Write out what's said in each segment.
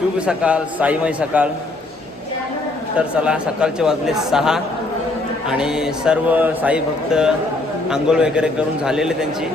शुभ सकाळ साईमय सकाळ. तर चला सकाळचे वाजले सहा आणि सर्व साई भक्त आंघोळ वगैरे करून झालेले त्यांची.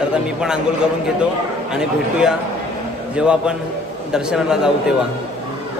तर आता मी पण आंघोळ करून घेतो आणि भेटूया जेव्हा आपण दर्शनाला जाऊ तेव्हा.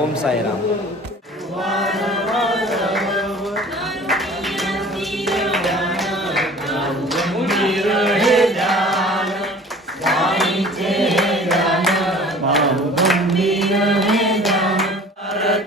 ओम साईराम.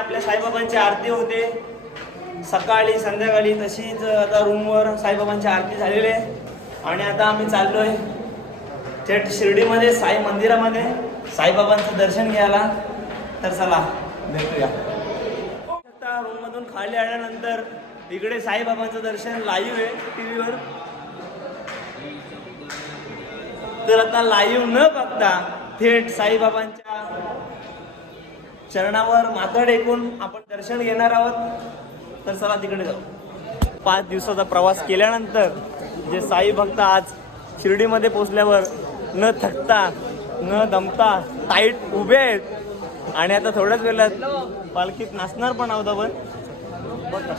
आपल्या साईबाबांची आरती होते. सकाळी संध्याकाळी तशीच आता रूमवर साईबाबांची आरती झालेली आहे. आणि आता आम्ही चाललोय थेट शिर्डीमध्ये साई मंदिरामध्ये. साईबाबांचं दर्शन घ्यायला. तर चला भेटूया. आता रूममधून खाली आल्यानंतर इकडे साईबाबांचं दर्शन लाईव्ह आहे टी व्हीवर तर आता लाईव्ह न बघता थेट साईबाबांच्या चरणावर माथा टेकून आपण दर्शन घेणार आहोत. तर चला तिकडे जाऊ. पाच दिवसाचा प्रवास केल्यानंतर जे साई भक्त आज शिर्डीमध्ये पोचल्यावर न थकता न दमता टाईट उभे आहेत. आणि आता थोड्याच वेळात पालखीत नाचणार पण आहोत आपण.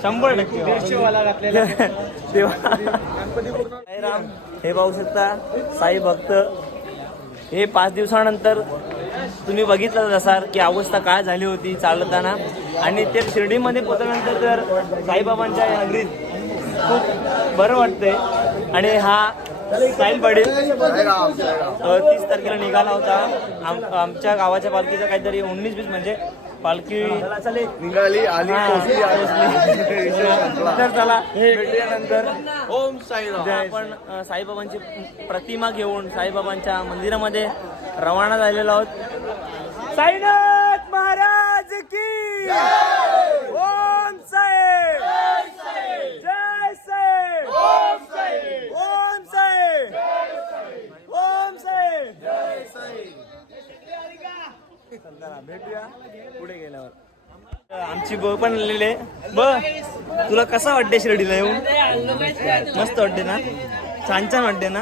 शंभर टक्के. तेव्हा साईराम हे पाहू शकता साई भक्त. हे पाच दिवसानंतर तुम्ही बघितलं असाल की अवस्था काय झाली होती चालताना. आणि ते शिर्डीमध्ये पोचल्यानंतर तर साईबाबांच्या नगरीत खूप बरं वाटतंय. आणि हा साईल पाटील अ, तीस तारखेला निघाला होता. आम आमच्या गावाच्या पालखीचं काहीतरी उन्नीस बीस म्हणजे पालखी निघाली आली हा. तर चला भेटूयानंतर ओम साईराम. आपण साईबाबांची प्रतिमा घेऊन साईबाबांच्या मंदिरामध्ये रवाना झालेलो आहोत. साईनाथ महाराज की ओम साई जय साई ओम साई ओम साई ओम साई चला, भेटूया पुढे गेल्यावर. आमची ब पण आलेली ब तुला कसं वाटते शिर्डीला येऊन? मस्त वाटते ना? छान छान वाटते ना?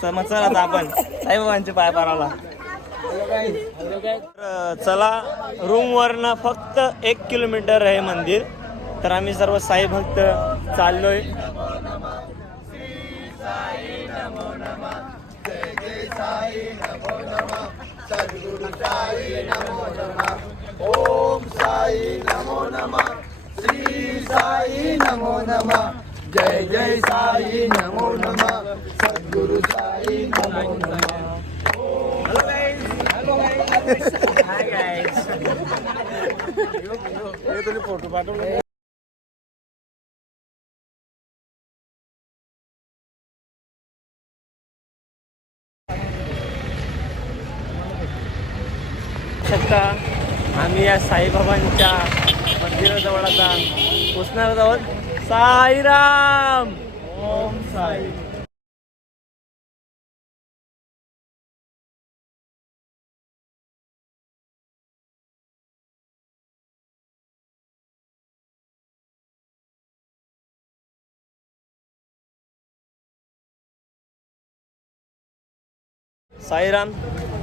चल आता आपण. साईबाबांचे पाय पाराला तर चला रूम वरनं फक्त एक किलोमीटर आहे मंदिर. तर आम्ही सर्व साई भक्त चाललोय. ओम साई नमो नमः. श्री साई नमो नमः. जय जय साई नमो नमः. सद्गुरु साई नमो नमः. फोटो पाठवले शकता. आम्ही या साईबाबांच्या मंदिराजवळ आता पोचणार आहोत. साईराम! ओम साई. साईराम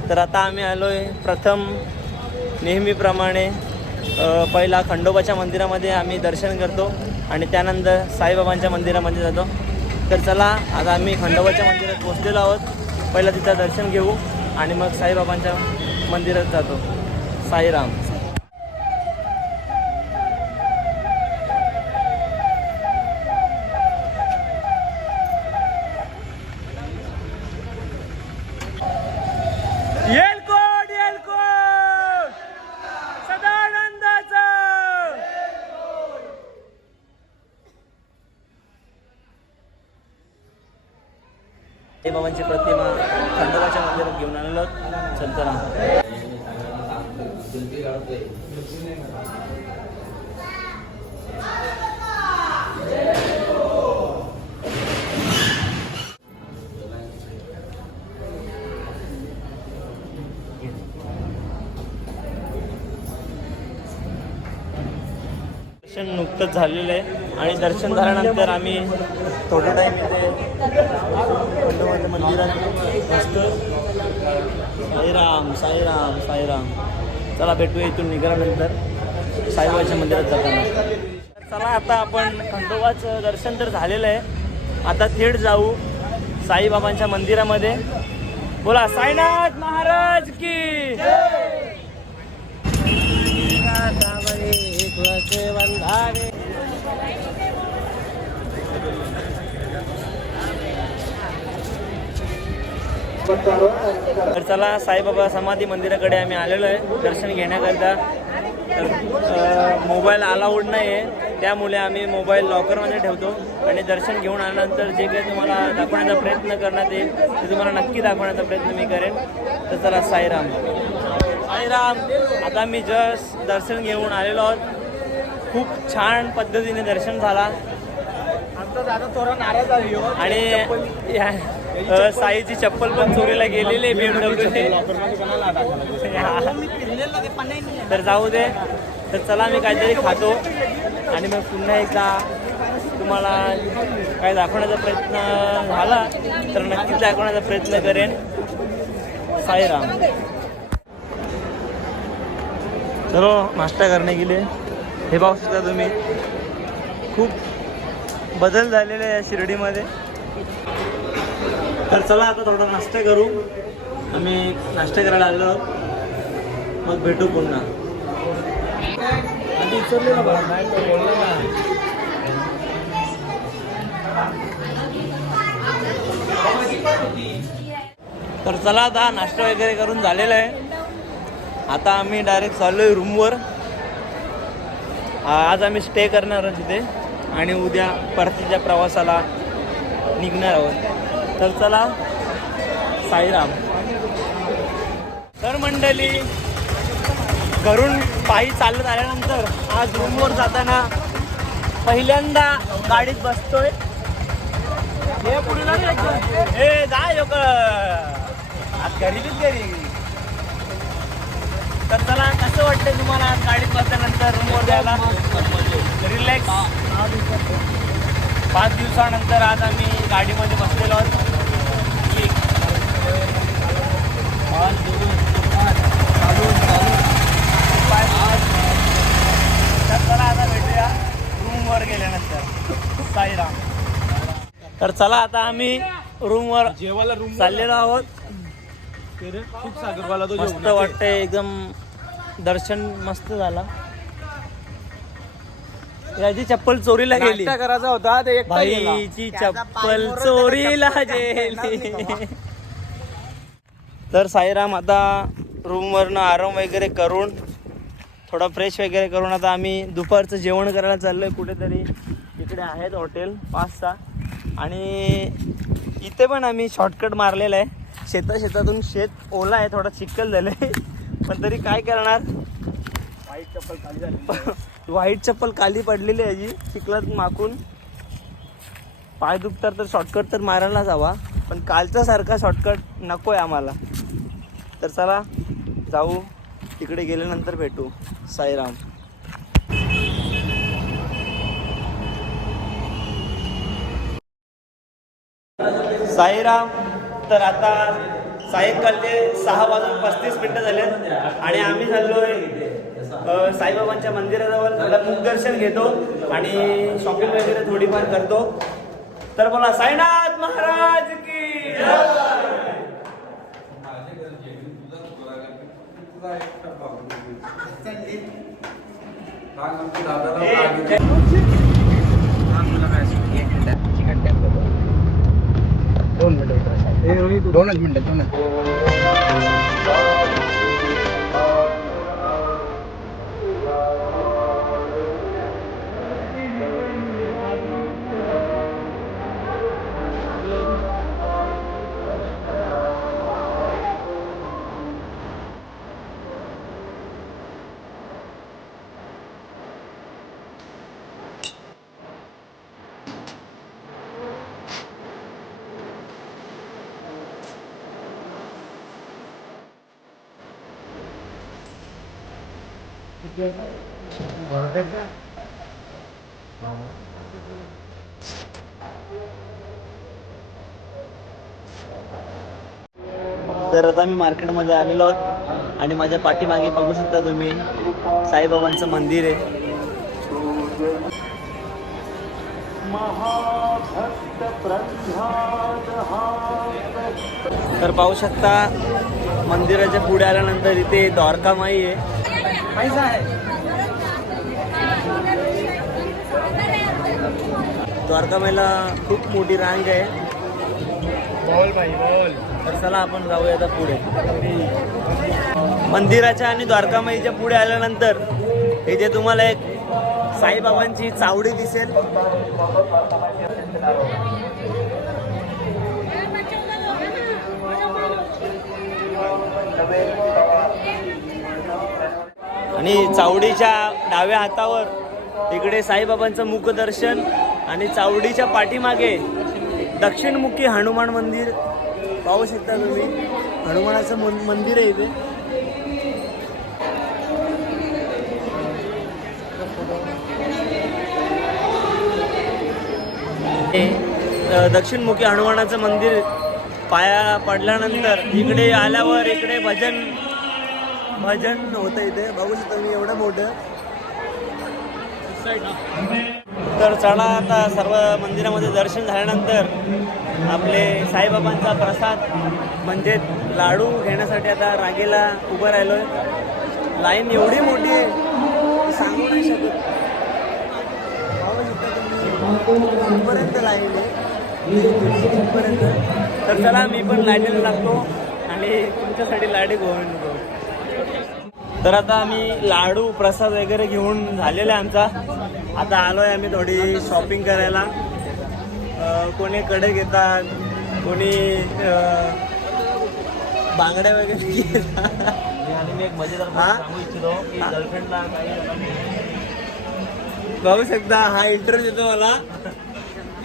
तर आता आम्ही आलो आहे प्रथम नेहमीप्रमाणे पहिला खंडोबाच्या मंदिरामध्ये आम्ही दर्शन करतो आणि त्यानंतर साईबाबांच्या मंदिरामध्ये जातो. तर चला आता आम्ही खंडोबाच्या मंदिरात पोचलेलो आहोत. पहिला तिथं दर्शन घेऊ आणि मग साईबाबांच्या मंदिरात जातो. साईराम. साईबाबांची प्रतिमा खंडोबाच्या मंदिरात घेऊन आलेलो आहोत. दर्शन नुकतंच झालेलं आहे. आणि दर्शन झाल्यानंतर आम्ही थोडा टाईम इथे खंडोबाच्या मंदिरात बसतो. साईराम साईराम साईराम चला भेटूया इथून निघाल्यानंतर. साईबाबाच्या मंदिरात जाताना. चला आता आपण खंडोबाचं दर्शन तर झालेलं आहे. आता थेट जाऊ साईबाबांच्या मंदिरामध्ये. बोला साईनाथ महाराज की तर चला साईबाबा समाधी मंदिराकडे आम्ही आलेलो आहे. दर्शन घेण्याकरता. तर मोबाईल अलाउड नाही आहे त्यामुळे आम्ही मोबाईल लॉकरमध्ये ठेवतो आणि दर्शन घेऊन आल्यानंतर जे काही तुम्हाला दाखवण्याचा प्रयत्न करण्यात येईल ते तुम्हाला नक्की दाखवण्याचा प्रयत्न मी करेन. तर चला साईराम. साईराम आता मी जस्ट दर्शन घेऊन आलेलो आहोत. खूप छान पद्धतीने दर्शन झाला. आमचा दादा थोडा नाराज आहे आणि या- साईची चप्पल पण चोरीला गेलेली आहे तर जाऊ दे. तर चला मी काहीतरी खातो. आणि मग पुन्हा एकदा तुम्हाला काय दाखवण्याचा प्रयत्न झाला तर नक्कीच दाखवण्याचा प्रयत्न करेन. साईराम. चलो नाश्ता करणे गेले हे पाहू शकता तुम्ही. खूप बदल झालेला आहे या शिर्डीमध्ये. तर चला आता थोडा नाश्ता करू. आम्ही नाश्ता करायला आलो मग भेटू पुन्हा. आधी विचारलेलं बघा नाही ना. तर चला आता नाश्ता वगैरे करून झालेला आहे. आता आम्ही डायरेक्ट चाललो आहे रूमवर आज आम्ही स्टे करणार आहोत तिथे आणि उद्या परतीच्या प्रवासाला निघणार आहोत. तर चला साईराम. तर मंडळी घरून पायी चालत आल्यानंतर आज रूमवर जाताना पहिल्यांदा गाडीत बसतोय. हे पुढे हे जा आज घरीच घरी तर चला कसं वाटतं तुम्हाला आज गाडीत बसल्यानंतर रूमवर जायला रिलॅक्स पाच दिवसानंतर आज आम्ही गाडीमध्ये बसलेलो आहोत. चला आता भेटूया रूमवर गेल्यानंतर साईराम तर चला आता आम्ही रूमवर जेवायला रूम चाललेलो आहोत. खूप सागरवाला तो मस्त वाटतंय एकदम दर्शन मस्त झाला. याची चप्पल चोरीला गेली. करायचा होता ते एकटा गेला. भाईची चप्पल चोरीला गेली. तर साईराम आता रूमवरनं आराम वगैरे करून थोडा फ्रेश वगैरे करून आता आम्ही दुपारचं जेवण करायला चाललोय कुठेतरी. इकडे आहेत हॉटेल पाच सहा आणि इथे पण आम्ही शॉर्टकट मारलेला आहे. शेता शेतातून शेत ओला आहे थोडा चिखल झालंय. पण तरी काय करणार? वाईट चप्पल खाली झाली. व्हाईट चप्पल खाली पडलेली आहे जी. चिखलात माकून. पाय दुखतात तर शॉर्टकट तर मारायलाच हवा. पण कालच्या सारखा शॉर्टकट नको आहे आम्हाला. तर चला जाऊ. तिकडे गेल्यानंतर भेटू. साईराम. साईराम तर आता सायंकाळचे सहा वाजून पस्तीस मिनिटं झालेत आणि आम्ही चाललोय अ, साईबाबांच्या मंदिराजवळ. थोडं मुखदर्शन घेतो आणि शॉपिंग वगैरे थोडीफार करतो. तर बोला साईनाथ महाराज की जय. दोनच मिनिटं दोनच. तर आता मी मार्केटमध्ये आलेलो आहोत आणि माझ्या पाठीमागे बघू शकता तुम्ही साईबाबांचं मंदिर आहे. तर पाहू शकता मंदिराच्या पुढे आल्यानंतर इथे द्वारकामाई आहे. द्वारकामाईला खूप मोठी रांग आहे. बोल भाई बोल. तर चला आपण जाऊया आता पुढे. मंदिराच्या आणि द्वारकामाईच्या पुढे आल्यानंतर इथे तुम्हाला एक साईबाबांची चावडी दिसेल. आणि चावडीच्या डाव्या हातावर इकडे साईबाबांचं मुखदर्शन आणि चावडीच्या पाठीमागे दक्षिणमुखी हनुमान मंदिर. पाहू शकता तुम्ही हनुमानाचं मन- मंदिर आहे इथे. दक्षिणमुखी हनुमानाचं मंदिर पाया पडल्यानंतर इकडे आल्यावर इकडे भजन भजन होतं इथे. बघू शकता मी एवढं मोठं. तर चला आता सर्व मंदिरामध्ये दर्शन झाल्यानंतर आपले साईबाबांचा प्रसाद म्हणजे लाडू घेण्यासाठी आता रागेला उभं राहिलोय. लाईन एवढी मोठी आहे सांगू नाही शकत. तुम्ही लाईन आहे. तर चला मी पण लाईनीला लागतो आणि तुमच्यासाठी लाडी गोविंद तर आता आम्ही लाडू प्रसाद वगैरे घेऊन झालेला आहे आमचा. आता आलोय आम्ही थोडी शॉपिंग करायला. कोणी कडे घेतात कोणी बांगड्या वगैरे घेतात. मी एक मजेदार? गोष्ट सांगू इच्छितो की. गर्लफ्रेंडला काही बघू शकता हा इंटरव्ह्यू देतो मला.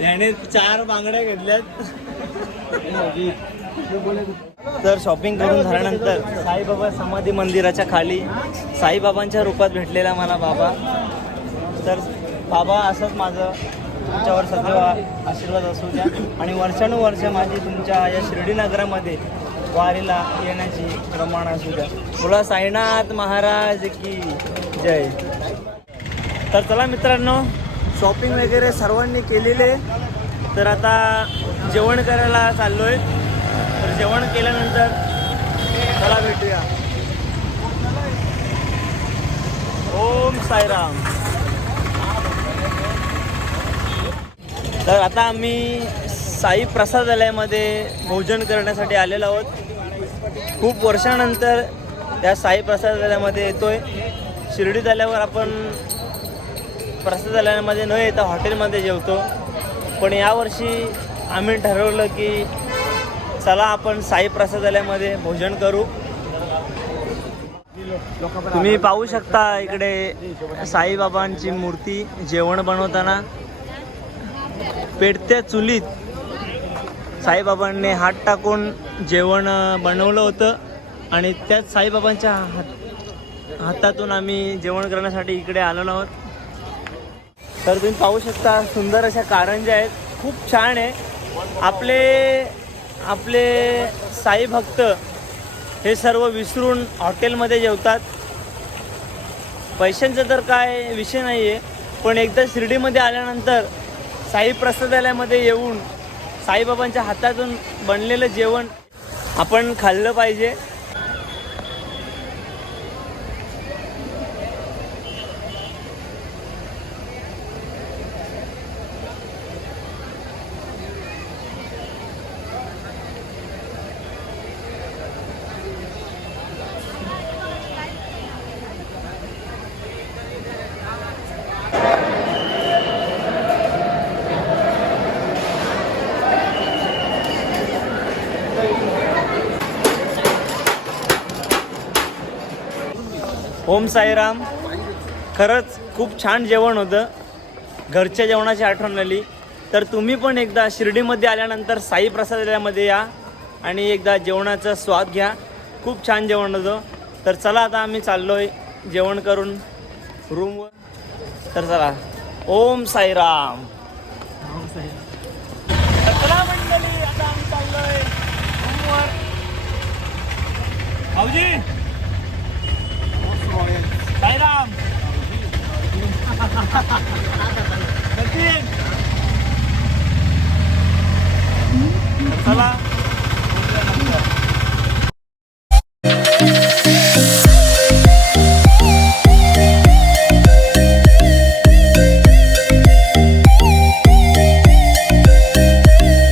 याने चार बांगड्या घेतल्यात. तर शॉपिंग करून झाल्यानंतर साईबाबा समाधी मंदिराच्या खाली साईबाबांच्या रूपात भेटलेला मला बाबा. तर बाबा असंच माझं तुमच्यावर सदैव आशीर्वाद असू द्या. आणि वर्षानुवर्ष माझी तुमच्या या शिर्डीनगरामध्ये वारीला येण्याची प्रमाण असू द्या. बोला साईनाथ महाराज की जय. तर चला मित्रांनो शॉपिंग वगैरे सर्वांनी केलेले. तर आता जेवण करायला चाललो आहे जेवण केल्यानंतर चला भेटूया. ओम साईराम. तर आता आम्ही साई प्रसादालयामध्ये भोजन करण्यासाठी आलेलो आहोत. खूप वर्षानंतर त्या साई प्रसादालयामध्ये येतोय. शिर्डीत आल्यावर आपण प्रसादालयामध्ये न येता हॉटेलमध्ये जेवतो. पण यावर्षी आम्ही ठरवलं की चला आपण साई प्रसादालयामध्ये भोजन करू. तुम्ही पाहू शकता इकडे साईबाबांची मूर्ती जेवण बनवताना. पेटत्या चुलीत साईबाबांनी हात टाकून जेवण बनवलं होतं. आणि त्याच साईबाबांच्या हात हातातून आम्ही जेवण करण्यासाठी इकडे आलेलो आहोत. तर तुम्ही पाहू शकता सुंदर अशा कारंज्या आहेत. खूप छान आहे. आपले आपले साई भक्त हे सर्व विसरून हॉटेलमध्ये जेवतात. पैशांचा तर काय विषय नाही आहे पण एकदा शिर्डीमध्ये आल्यानंतर साई प्रसादालयामध्ये येऊन साईबाबांच्या हातातून बनलेलं जेवण आपण खाल्लं पाहिजे. ओम साईराम. खरंच खूप छान जेवण होतं. घरच्या जेवणाची आठवण आली. तर तुम्ही पण एकदा शिर्डीमध्ये आल्यानंतर साई प्रसादालयामध्ये या आणि एकदा जेवणाचा स्वाद घ्या. खूप छान जेवण होतं. तर चला आता आम्ही चाललो आहे जेवण करून रूमवर तर चला. ओम साईराम. तर चला मंडळी आता आम्ही चाललोय रूमवर भाऊजी!